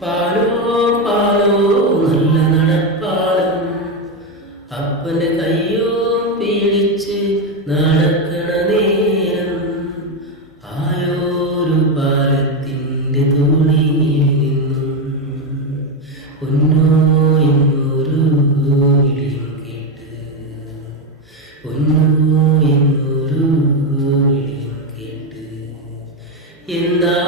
പാലോ പാലോ നല്ല നടപ്പാലം. അപ്പന്റെ കയ്യോ പീഡിച്ച് നടക്കണ നേരം ആയോരു പാലത്തിന്റെ തുണിയിൽ കേട്ട് കേട്ട്. എന്താണപ്പാ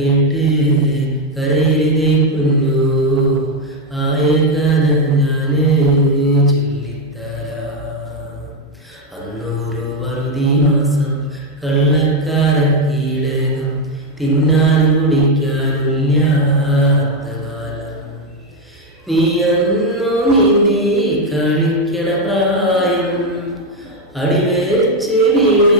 കേട്ട് കരയിലെ പുല്ലു ആയ കഥ ഞാൻ ചൊല്ലിത്തരാം. അന്നൊരു വറുതി മാസം കള്ളക്കാരൻ കീടകം തിന്നാനും കുടിക്കാനില്ലാത്ത കാലം നീ അന്നു നീന്തി കളിക്കണ പ്രായം അടിവെച്ച് വീണ്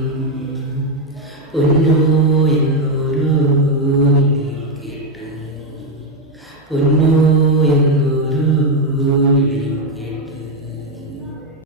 പൊന്നോ